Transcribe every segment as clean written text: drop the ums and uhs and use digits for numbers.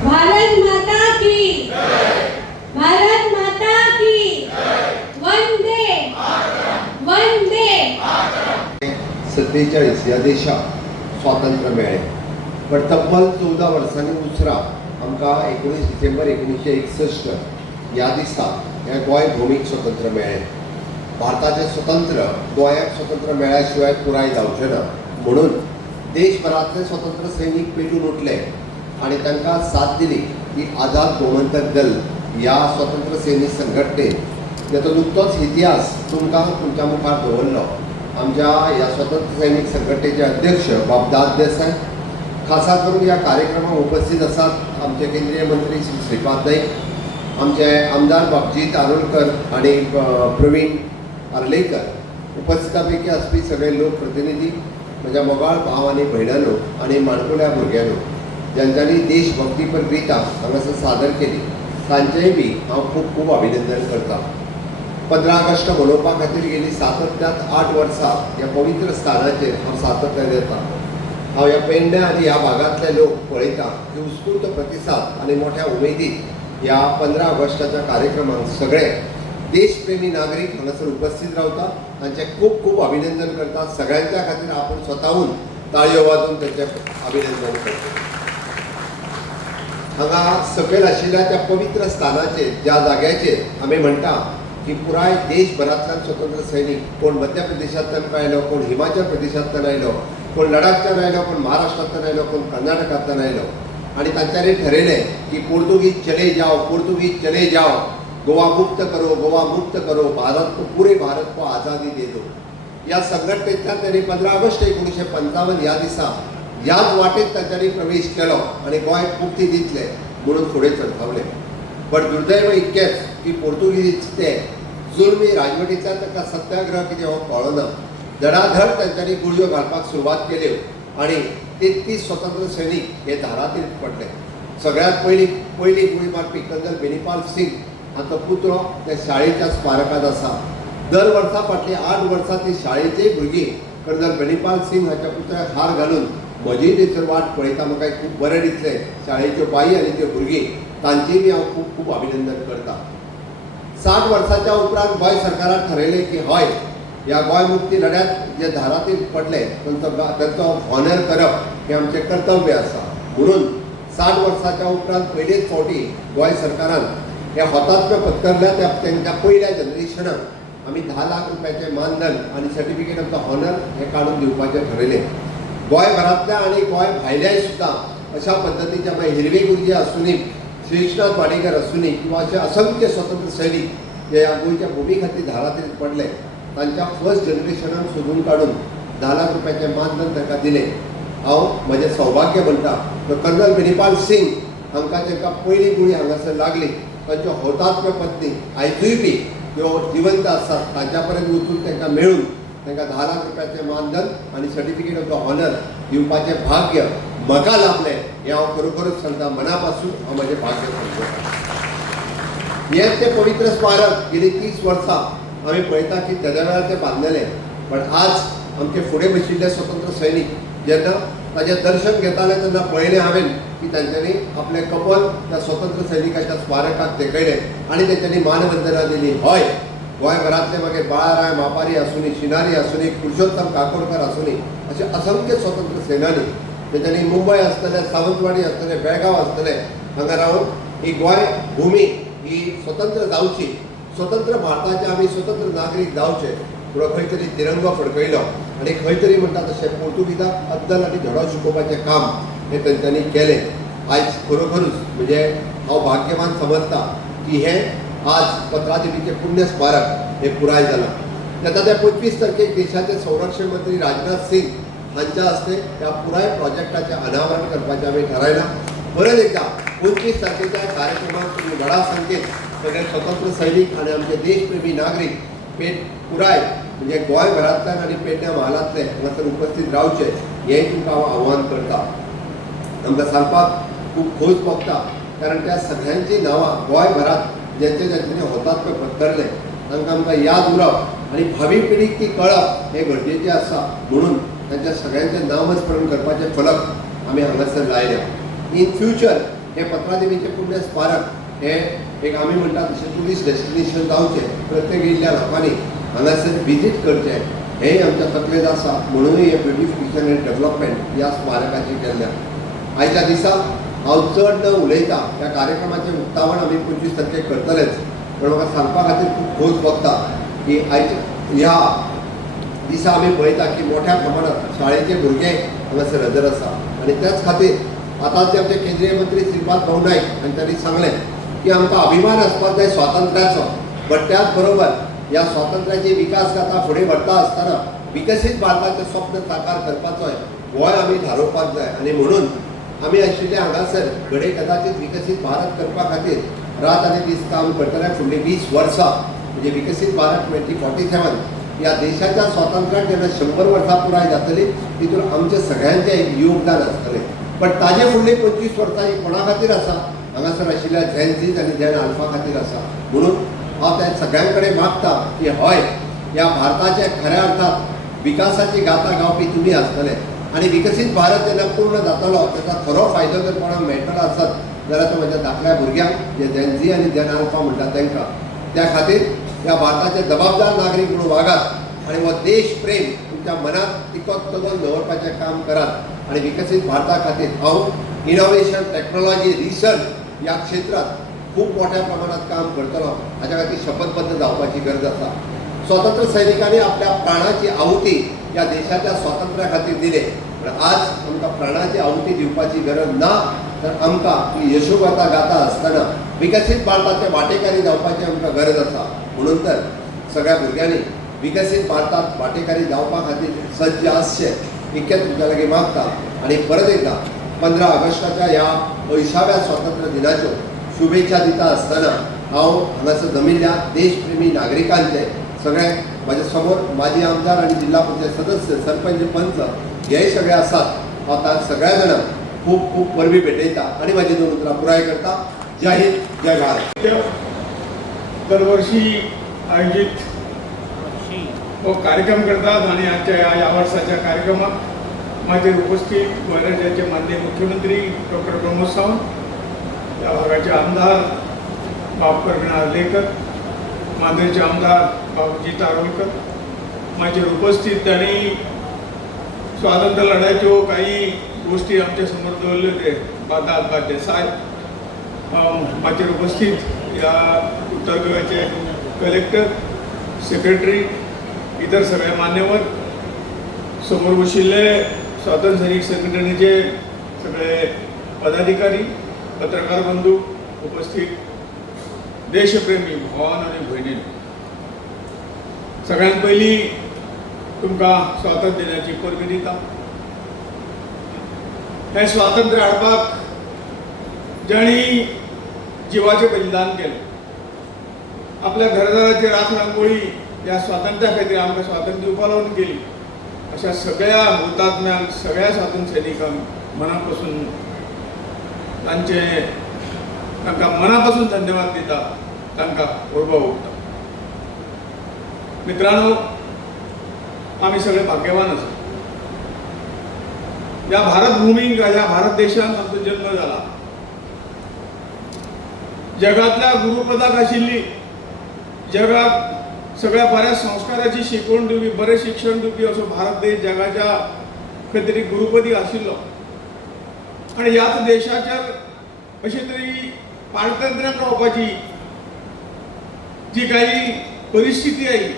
भारत माता की भारत माता की वंदे वंदे 47 या देशात स्वातंत्र्य मेळ्ळें पण तब्बल 14 वर्सांनी उसरा आमकां 19 डिसेंबर 1961 ह्या दिसा हें गोंय भौमीक स्वतंत्र मेळ्ळें. भारताचें स्वतंत्र गोंयाक स्वतंत्र मेळ्ळ्या शिवाय पुराय जावचें ना म्हणून देशभरांतले स्वतंत्र सैनीक पेटून उठले आणि तांकां साथ दिली की आझाद गोमंतक दल ह्या स्वतंत्र सैनीक संघटनेन जेचो नुकतोच इतिहास तुमकां तुमच्या मुखार दवरलो. आमच्या ह्या स्वतंत्र सैनीक संघटनेचे अध्यक्ष बाबदाद देसाय, खासा करून ह्या कार्यक्रमाक उपस्थित आसात आमचे केंद्रीय मंत्री श्री श्रीपाद नाईक, आमचे आमदार बाबजीत आरोलकर आणि प्रवीण आर्लेकर, उपस्थितां पैकी आसपी सगळे लोक प्रतिनिधी, म्हज्या मोगाळ भाव आनी भयणांनो आनी माणकुल्या भुरग्यांनो, ज्यांच्यांनी देशभक्तीपर गितां हांगासर सादर केली तांचेंय बी हांव खूब खूब अभिनंदन करता. 15 ऑगस्ट मनोवपा खातीर गेली सातत्यांत 8 वर्सां ह्या पवित्र स्थानाचेर हांव सातत्यान येता. हांव ह्या पेडण्या आनी ह्या भागांतले लोक पळयता की उत्स्फूर्त प्रतिसाद आनी मोठ्या उमेदीन ह्या 15 ऑगस्टाच्या कार्यक्रमाक सगळे देशप्रेमी नागरीक हांगासर उपस्थित रावता. तांचे खूब खूब अभिनंदन करता. सगळ्यांच्या खातीर आपण स्वताहून ताळयो वाजोवन तांचें अभिनंदन करता. हांगा सकयल आशिल्ल्या त्या पवित्र स्थानाचेर ज्या जाग्याचेर आमी म्हणटा की पुराय देशभरांतल्यान स्वतंत्र सैनीक, कोण मध्य प्रदेशांतल्यान आयलो, कोण हिमाचल प्रदेशांतल्यान आयलो, कोण लडाखच्यान आयलो, कोण महाराष्ट्रांतल्यान आयलो, कोण कर्नाटकांतल्यान आयलो आणि तांच्यांनी ठरयलें की पोर्तुगीज चले जाओ, पोर्तुगीज चले जाओ, गोवा मुक्त करो, गोवा मुक्त करो, भारत को पूरे भारत को आज़ादी दे दो. ह्या संघटनेंतल्यान त्यांनी 15 ऑगस्ट 1955 ह्या दिसा ह्याच वाटेत तांच्यांनी प्रवेश केलो आणि गोंयक मुक्ती दितले म्हणून फुडें सरकावले. पण दुर्दैव इतकेंच की पोर्तुगीज ते जुल्मी राजवटींतल्यान तांकां सत्याग्रह कितें हो कळना. धडाधड तांच्यांनी गुळयो घालपाक सुरवात केल्यो आणि 33 स्वतंत्र सैनीक हे धारातीर पडले. सगळ्यांत पयली गुळी मारपी कर्नल बेनीपाल सिंग हाचो पुतळो त्या शाळेच्या स्मारकांत आसा. दर वर्सा फाटलीं 8 वर्सां ती शाळेचीय भुरगीं कर्नल बेनीपाल सिंग हाच्या पुतळ्याक हार घालून म्हजी थंयसर वाट पळयता. म्हाका खूब बरें दिसलें. शाळेच्यो बाई आनी त्यो भुरगीं तांचेय बी हांव खूब खूब अभिनंदन करता. 60 वर्सांच्या उपरांत गोंय सरकारान ठरयलें की हय, ह्या गोंय मुक्ती लढ्यात जे धारातीर पडले तांचो हॉनर करप हें आमचें कर्तव्य आसा. म्हणून 60 वर्सांच्या उपरांत पयलेच फावटी गोंय सरकारान हे हुतात्म्य पत्करल्या तांच्या पयल्या जनरेशनाक आमी 10 लाख रुपयाचें मानधन आनी सर्टिफिकेट ऑफ द हॉनर हें काडून दिवपाचें ठरयलें. गोंयभरांतल्या आनी गोंय भायल्याय सुद्दां अशा पद्दतीच्या मागीर हिरवे गुरुजी आसूनी, श्रीनाथ वाडेकर आसूनी किंवा अशे असंख्य स्वतंत्र सैनीक जे ह्या गोंयच्या भुमी खातीर धारातीर पडले तांच्या फर्स्ट जनरेशनान सोदून काडून 10 लाख रुपयाचें मानधन तांकां दिलें. हांव म्हजें सौभाग्य म्हणटा कर्नल बेनीपाल सिंग हांकां तांकां पयली गुळी हांगासर लागली. तांच्यो हौतात्म्य पत्नी आयजूय बी त्यो जिवंत आसात. तांच्या पर्यंत वचून तांकां मेळून तांकां 10 लाख रुपयाचें मानधन आनी सर्टिफिकेट ऑफ द हॉनर दिवपाचें भाग्य म्हाका लाभलें हें हांव खरोखरच सांगता. मना पासून हांव म्हजें भाग्य सांगता. हेंच तें पवित्र स्मारक गेलीं 30 वर्सां आमी पळयता की तेद्या वेळार तें बांदलेलें. पण आज आमचे फुडें बशिल्ले स्वतंत्र सैनीक जेन्ना ताचें दर्शन घेताले तेन्ना पळयलें हांवें की तांच्यांनी आपलें कपल त्या स्वतंत्र सैनिकाच्या स्मारकाक तेकयलें आनी तांच्यांनी मानवंदना दिली. हय, गोंयभरांतले मागीर बाळाराय मापारी आसूनी, शिनारी आसूनी, पुरुषोत्तम काकोडकर आसूनी असे असंख्य स्वतंत्र सेनानी तांच्यांनी मुंबय आसतले, सावंतवाडी आसतले, बेळगांव आसतले हांगा रावन ही गोंय भुमी ही स्वतंत्र जावची, स्वतंत्र भारताचे आमी स्वतंत्र नागरीक जावचे म्हणून खंय तरी तिरंगो फडकयलो आनी खंय तरी म्हणटा तशें पोर्तुगीजाक अद्दल आनी धडो शिकोवपाचें काम हें तांच्यांनी केलें. आयज खरोखरूच म्हणजे हांव भाग्यवान समजता की हें आज 15 देवीचें पुण्य स्मारक हें पुराय जालां. तेन्ना त्या 25 तारखेक देशाचे संरक्षण मंत्री राजनाथ सिंग हांच्या हस्ते ह्या पुराय प्रोजेक्टाचें अनावरण करपाचें आमी थारायलां. परत एकदा 29 तारखेच्या कार्यक्रमात तुम्ही व्हडा संख्येत सगळे स्वतंत्र सैनिक आणि आमचे देशप्रेमी नागरिक पेट पुराय म्हणजे गोंयभरांतल्यान आनी पेडण्या म्हालांतले हांगासर उपस्थित रावचे हें तुमकां हांव आव्हान करता. आमकां सांगपाक खूब खोस भोगता कारण त्या सगळ्यांची नांवां गोंयभरांत जेंचे जेंचे होतात्मे पत्करले तांकां आमकां याद उरप आनी भावी पिढीक ती कळप हें गरजेचें आसा. म्हणून तांच्या सगळ्यांचें नामस्मरण करपाचे फलक आमी हांगासर लायल्या. इन फ्युचर हे पत्रादेवीचें पुण्य स्मारक हे एक आमी म्हणटा तशें टुरिस्ट डेस्टिनेशन जावचें, प्रत्येक येयल्ल्या लोकांनी हांगासर विजीट करचें हेंय आमच्या तकलेंत आसा. म्हणूनय हे ब्युटिफिकेशन आनी डेव्हलपमेंट ह्या स्मारकाचें केल्ल्या. आयच्या दिसा हांव चड न उलयता ह्या कार्यक्रमाचें उक्तावण आमी 25 तारखेक करतलेच. पण म्हाका सांगपा खातीर खूब खोस भोगता की आयच्या ह्या दिसा आमी पळयता की मोठ्या प्रमाणांत शाळेचे भुरगे हांगासर हजर आसा आनी त्याच खातीर आतांचे आमचे केंद्रीय मंत्री श्रीपाद भाऊ नायक हांणी तांणी सांगलें की आमकां अभिमान आसपाक जाय स्वातंत्र्याचो, बट त्याच बरोबर ह्या स्वातंत्र्याची विकास गाथा फुडें व्हरता आसतना विकसीत भारताचें स्वप्न साकार करपाचो गोंय आमी थारोवपाक जाय. आनी म्हणून आमी आशिल्ले हांगासर घडये कदाचित विकसीत भारत करपा खातीर रात आनी दीस काम करतले. फुडलीं 20 वर्सां म्हणजे विकसीत भारत 2047 ह्या देशाच्या स्वातंत्र्याक जेन्ना 100 वर्सां पुराय जातली तितून आमचें सगळ्यांचें एक योगदान आसतलें. पण ताजे फुडलीं 25 वर्सां ही कोणा खातीर आसा? हांगासर आशिल्ल्या झेन झीज आनी झेन आल्फा खातीर आसा. म्हणून हांव त्या सगळ्यां कडेन मागता की हय, ह्या भारताचे खऱ्या अर्थात विकासाची गाथा गावपी तुमी आसतले आनी विकसीत भारत जेन्ना पूर्ण जातलो ताचा खरो फायदो जर कोणाक मेळटलो आसत जाल्यार तो म्हज्या धाकल्या भुरग्यांक जे झेन झी आनी झेन आल्फा म्हणटा तांकां. त्या खातीर ह्या भारताचे जबाबदार नागरीक म्हणून वागात आनी हो देश प्रेम तुमच्या मनात तिकोत तगोवन दवरपाचें काम करात. आनी विकसीत भारता खातीर हांव इनोव्हेशन, टेक्नॉलॉजी, रिसर्च ह्या क्षेत्रात खूब मोठ्या प्रमाणात काम करतलो. हाच्या खातीर शपथबद्ध जावपाची गरज आसा. स्वतंत्र सैनिकांनी आपल्या प्राणाची आहुती ह्या देशाच्या स्वातंत्र्या खातीर दिले. पण आज आमकां प्राणाची आहुती दिवपाची गरज ना, तर आमकां ही यशोगाथा गाथा आसतना विकसीत भारताचे वाटेकारी जावपाची आमकां गरज आसा. म्हणून तर सगळ्या भुरग्यांनी विकसीत भारतात वाटेकारी जावपा खातीर सज्ज आसचे इतकें तुमच्या लागीं मागता. आनी परत एकदा 15 ऑगस्टाच्या ह्या 80व्या स्वातंत्र्य दिनाच्यो शुभेच्छा दिता आसतना हांव हांगासर जमिल्ल्या देशप्रेमी नागरिकांचे सगळे म्हाजे समोर माजी आमदार आनी जिल्हा परिषद सदस्य, सरपंच, पंच हे सगळे आसात. हांव तांकां सगळ्या जाणांक खूब खूब परबी भेटयता आनी म्हाजी 2 उतरां पुराय करता. जय हिंद, जय भारत. दरवर्षी आयोजित हो कार्यक्रम करतात आणि आजच्या या वर्षाच्या कार्यक्रमात माझे उपस्थित गोंय राज्याचे माननीय मुख्यमंत्री डॉक्टर प्रमोद सावंत, या भागाचे आमदार बापकर नार्वेकर, मांद्रेचे आमदार बाबूजी तारोलकर, माझे उपस्थित आणि स्वातंत्र्य लढ्याच्यो काही गोष्टी आमच्या समोर दवरल्यो ते बादा देसाय, माझे उपस्थित या उत्तर गोव्याचे कलेक्टर, सेक्रेटरी, इतर सगळे मान्यवर, समोर बशिल्ले स्वातंत्र्य सैनिक संघटनेचे सगळे पदाधिकारी, पत्रकार बंधू, उपस्थित देशप्रेमी भावान आणि भयणीन, सगळ्यांत पयली तुमकां स्वातंत्र्य दिनाची परबी दिता. हे स्वातंत्र्य हाडपाक जाणी जिवाचें बलिदान केलें. आपल्या घराची राख रांगोळी या स्वातंत्र्या खातीर आमकां स्वातंत्र्य दिवपा लागून केली. अशा सगळ्या हुतात्म्यांक, सगळ्या स्वातंत्र्य सैनिकांक मनापासून तांकां मनापासून धन्यवाद दिता, तांकां उर्बा ओंपता. मित्रांनो, आमी सगळे भाग्यवान आसा. ह्या भारत भूमीक, ह्या भारत देशांत आमचो जन्म जाला. जगातल्या गुरुपदाक आशिल्ली, जगात सगळ्या बऱ्या संस्काराची शिकवण दिवपी, बरें शिक्षण दिवपी असो भारत देश जगाच्या खंय तरी गुरुपदी आशिल्लो. आनी ह्याच देशाचेर अशी तरी पारतंत्र्यान रावपाची जी काही परिस्थिती आयली,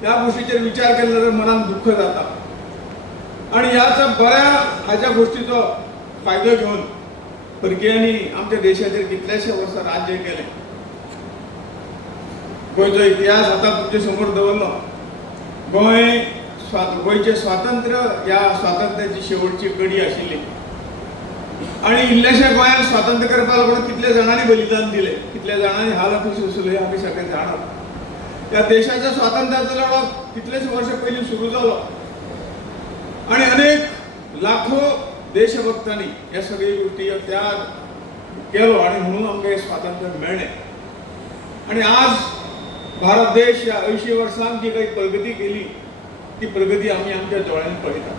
ह्या गोष्टीचेर विचार केलो जाल्यार मनाक दुख्ख जाता. आनी ह्याच बऱ्या हाच्या गोष्टीचो फायदो घेवन परकियांनी आमच्या देशाचेर कितलेशे वर्सां राज्य केलें. गोंयचो इतिहास आतां तुमचे समोर दवरलो. गोंयचें स्वातंत्र्य ह्या स्वातंत्र्याची शेवटची कडी आशिल्ली. आणि इल्ल्याशा गोंयांत स्वातंत्र्य करपा लागून कितल्या जाणांनी बलिदान दिले, कितल्या जाणांनी हालत सोसले आमी सगळे जाणा। या देशाच्या स्वातंत्र्याचो लढो कितलेच वर्ष पयलीं सुरू जालो आणि अनेक लाखो देशभक्तांनी ह्या सगळी गोष्टी त्याग केलो आणि म्हणून आमकां हें स्वातंत्र्य मेळ्ळें। आणि आज भारत देश या 80 वर्सांत जी काही प्रगती केली ती प्रगती आमी आमच्या दोळ्यांनी पळयता।